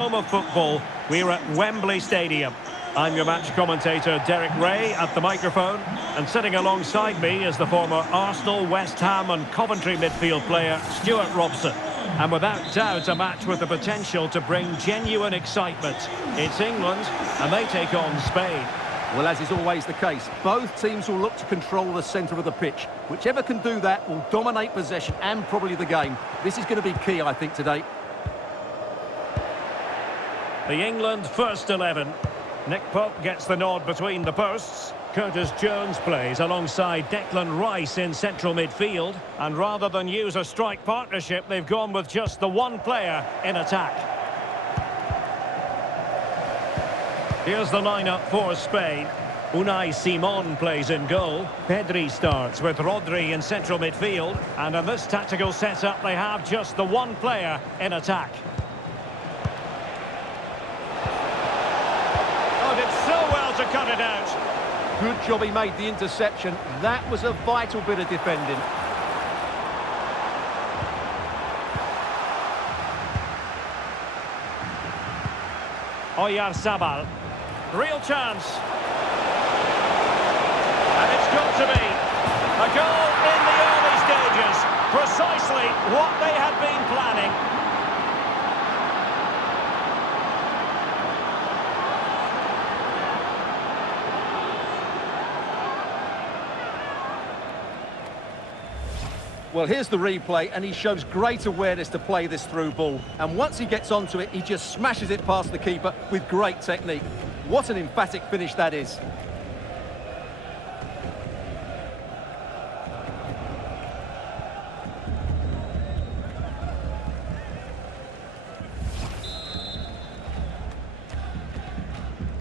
Home of football, we're at Wembley Stadium. I'm your match commentator Derek Ray at the microphone, and sitting alongside me is the former Arsenal, West Ham and Coventry midfield player Stuart Robson. And without doubt a match with the potential to bring genuine excitement. It's England and they take on Spain. Well, as is always the case, both teams will look to control the centre of the pitch. Whichever can do that will dominate possession and probably the game. This is going to be key, I think, today. The England first 11. Nick Pope gets the nod between the posts. Curtis Jones plays alongside Declan Rice in central midfield. And rather than use a strike partnership, they've gone with just the one player in attack. Here's the lineup for Spain. Unai Simon plays in goal. Pedri starts with Rodri in central midfield. And in this tactical setup, they have just the one player in attack. To cut it out. Good job he made the interception. That was a vital bit of defending. Oyarzabal. Real chance. And it's got to be a goal in the early stages. Precisely what they had been planning. Well, here's the replay, and he shows great awareness to play this through ball. And once he gets onto it, he just smashes it past the keeper with great technique. What an emphatic finish that is.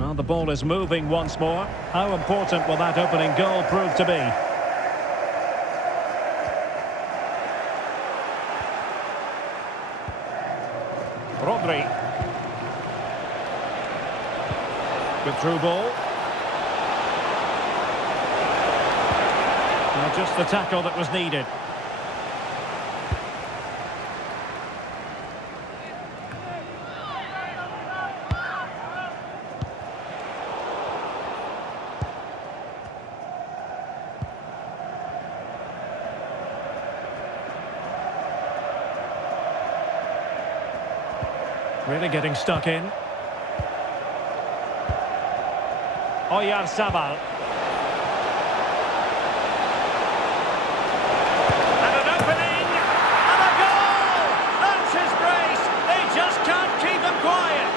Well, the ball is moving once more. How important will that opening goal prove to be? Rodri. Good through ball. Now just the tackle that was needed. Really getting stuck in. Oyarzabal. And an opening! And a goal! That's his brace! They just can't keep him quiet!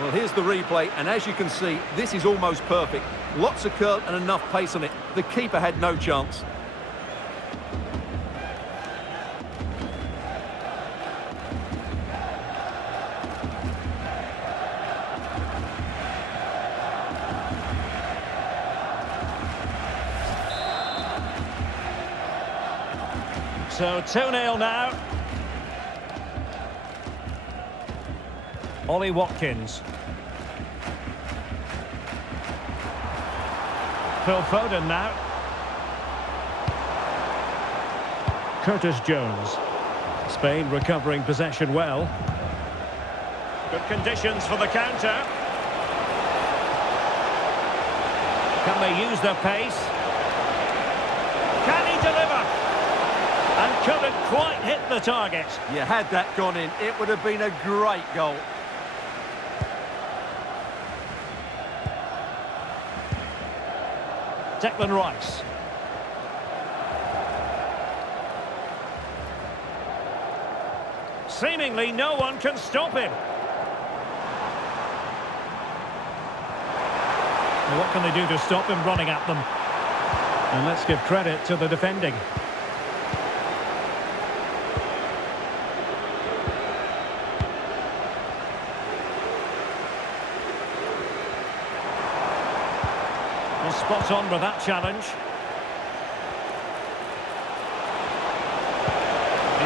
Well, here's the replay, and as you can see, this is almost perfect. Lots of curl and enough pace on it. The keeper had no chance. So 2-0 now. Ollie Watkins. Phil Foden now. Curtis Jones. Spain recovering possession well. Good conditions for the counter. Can they use their pace? Can he deliver? And couldn't quite hit the target. You had that gone in, it would have been a great goal. Declan Rice. Seemingly no one can stop him. Well, what can they do to stop him running at them? And let's give credit to the defending. Spot on with that challenge.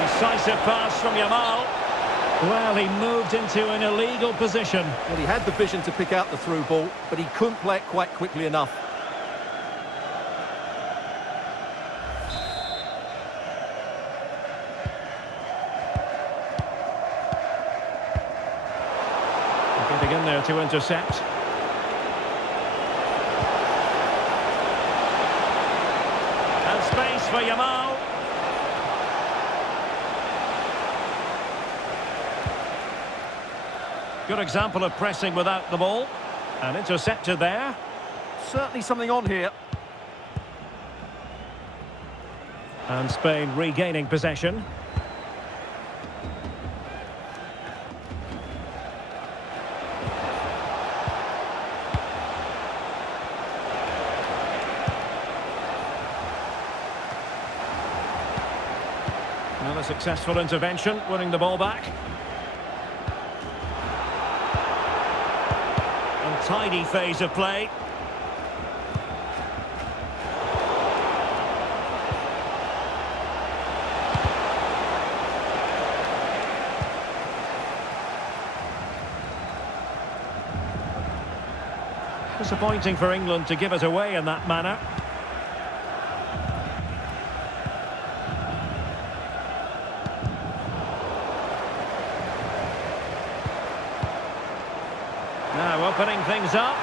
Incisive pass from Yamal. Well, he moved into an illegal position. Well, he had the vision to pick out the through ball, but he couldn't play it quite quickly enough. there to intercept. And space for Yamal. Good example of pressing without the ball. And intercepted there. Certainly something on here. And Spain regaining possession. Another successful intervention, winning the ball back. Tidy phase of play. Disappointing for England to give it away in that manner. Now opening things up.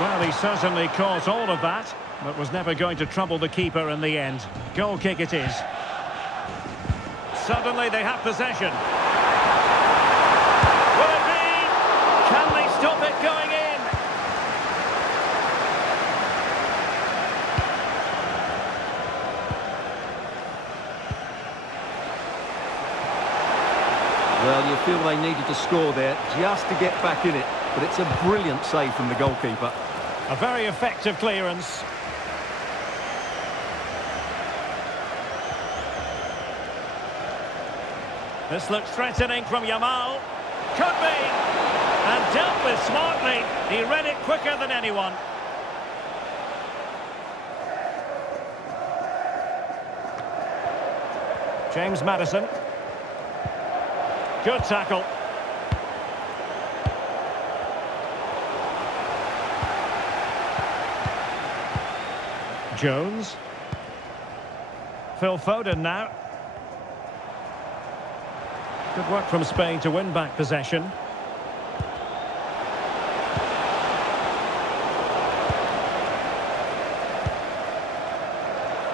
Well, he certainly caused all of that, but was never going to trouble the keeper in the end. Goal kick it is. Suddenly they have possession. Will it be? Can they stop it going in? Well, you feel they needed to score there just to get back in it, but it's a brilliant save from the goalkeeper. A very effective clearance. This looks threatening from Yamal. Could be! And dealt with smartly. He read it quicker than anyone. James Maddison. Good tackle. Jones. Phil Foden now. Good work from Spain to win back possession.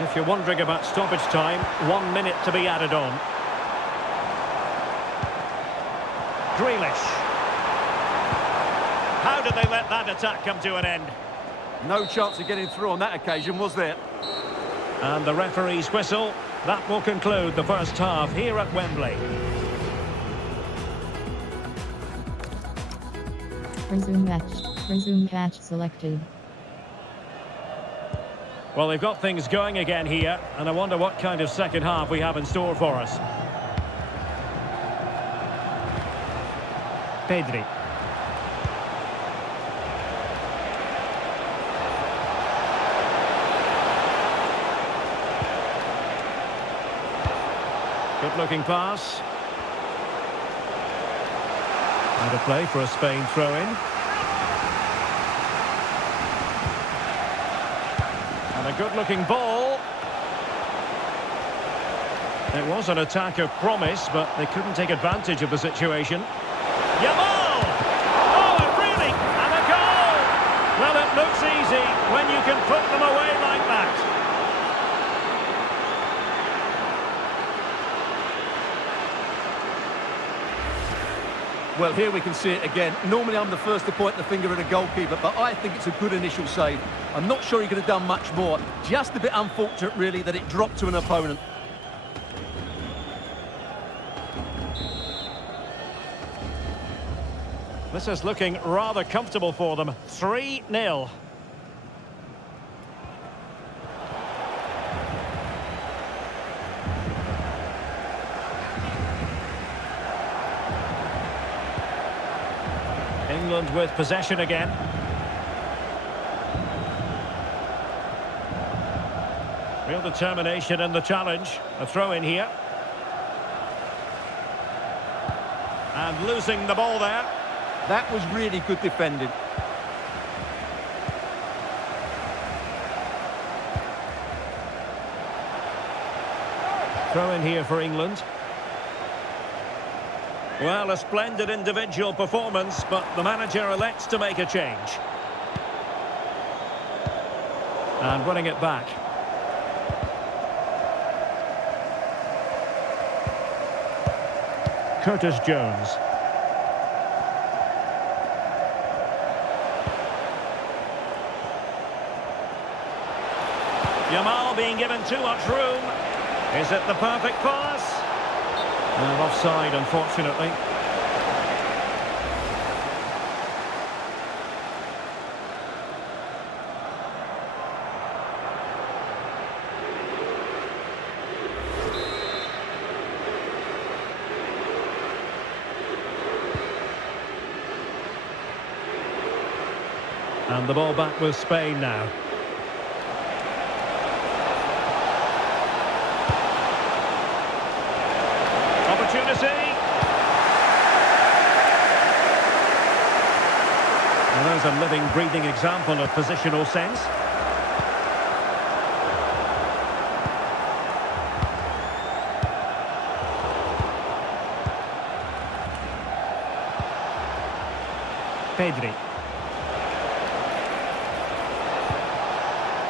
If you're wondering about stoppage time, 1 minute to be added on. Grealish. How did they let that attack come to an end? No chance of getting through on that occasion, was there? And the referee's whistle. That will conclude the first half here at Wembley. Resume match. Resume match selected. Well, they've got things going again here, and I wonder what kind of second half we have in store for us. Pedri. Good-looking pass. And a play for a Spain throw-in. And a good-looking ball. It was an attack of promise, but they couldn't take advantage of the situation. Yamal! Oh, and really! And a goal! Well, it looks easy when you can put them away like that. Well, here we can see it again. Normally I'm the first to point the finger at a goalkeeper, but I think it's a good initial save. I'm not sure he could have done much more. Just a bit unfortunate, really, that it dropped to an opponent. This is looking rather comfortable for them. 3-0. England with possession again. Real determination in the challenge. A throw in here. And losing the ball there. That was really good defending. Throw in here for England. Well, a splendid individual performance, but the manager elects to make a change. And winning it back. Curtis Jones. Yamal being given too much room. Is it the perfect pass? And offside, unfortunately. And the ball back with Spain now. Opportunity. Well, there's a living, breathing example of positional sense. Pedri.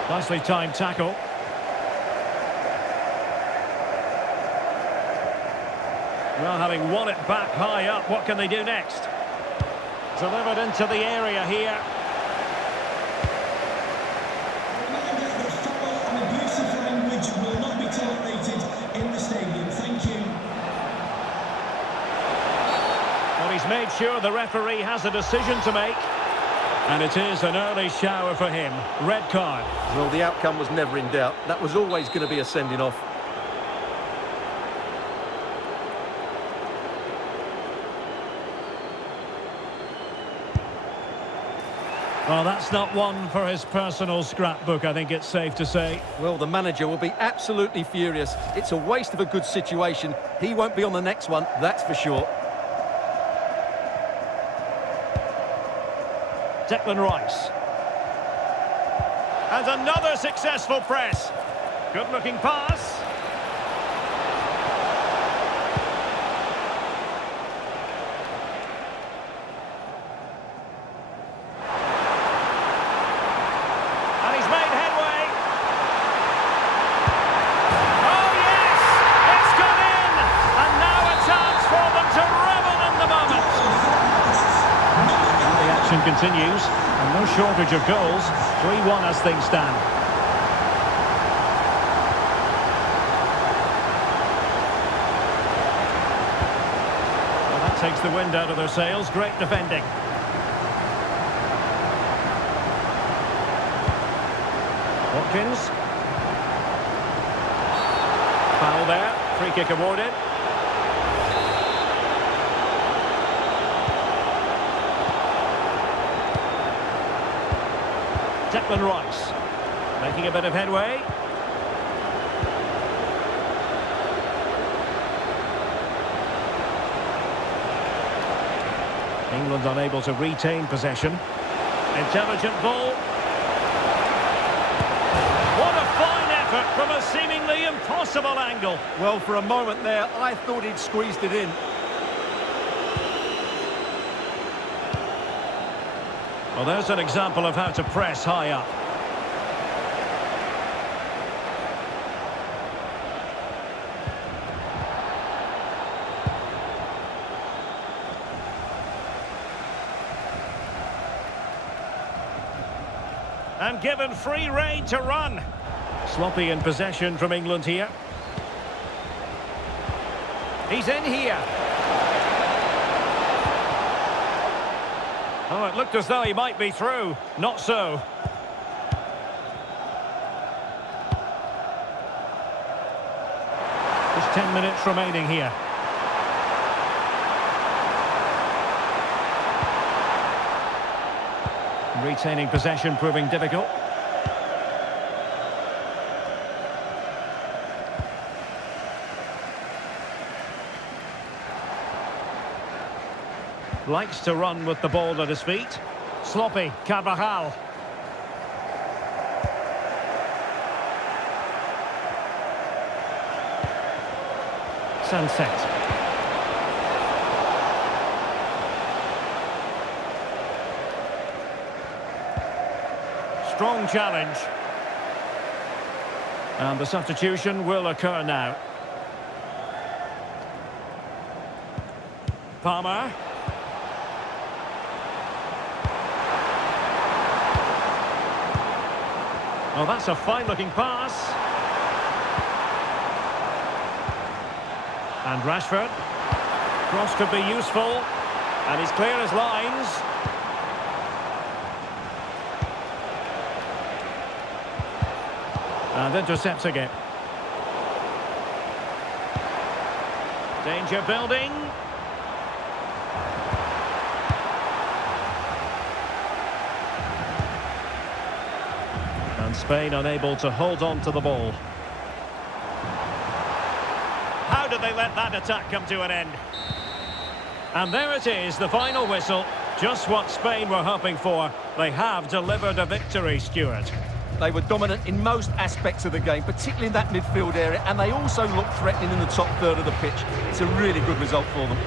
Nicely timed tackle. Well, having won it back high up, what can they do next? Delivered into the area here. Reminder that foul and abusive language will not be tolerated in the stadium. Thank you. Well, he's made sure the referee has a decision to make. And it is an early shower for him. Red card. Well, the outcome was never in doubt. That was always going to be a sending off. Well, that's not one for his personal scrapbook, I think it's safe to say. Well, the manager will be absolutely furious. It's a waste of a good situation. He won't be on the next one, that's for sure. Declan Rice. And another successful press. Good-looking pass. And he's made headway. Oh, yes! It's gone in! And now a chance for them to revel in the moment. The action continues, and no shortage of goals. 3-1 as things stand. Well, that takes the wind out of their sails. Great defending. Watkins. Foul there. Free kick awarded. Declan Rice, making a bit of headway. England unable to retain possession. Intelligent ball. What a fine effort from a seemingly impossible angle. Well, for a moment there, I thought he'd squeezed it in. Well, there's an example of how to press high up. And given free rein to run. Sloppy in possession from England here. He's in here. Oh, it looked as though he might be through. Not so. Just 10 minutes remaining here. Retaining possession proving difficult. Likes to run with the ball at his feet. Sloppy, Carvajal. Sunset. strong challenge. And the substitution will occur now. Palmer. Oh, that's a fine-looking pass. And Rashford. Cross could be useful. And he's clear as lines. And intercepting it. Danger building. And Spain unable to hold on to the ball. How did they let that attack come to an end? And there it is, the final whistle. Just what Spain were hoping for. They have delivered a victory, Stuart. They were dominant in most aspects of the game, particularly in that midfield area, and they also looked threatening in the top third of the pitch. It's a really good result for them.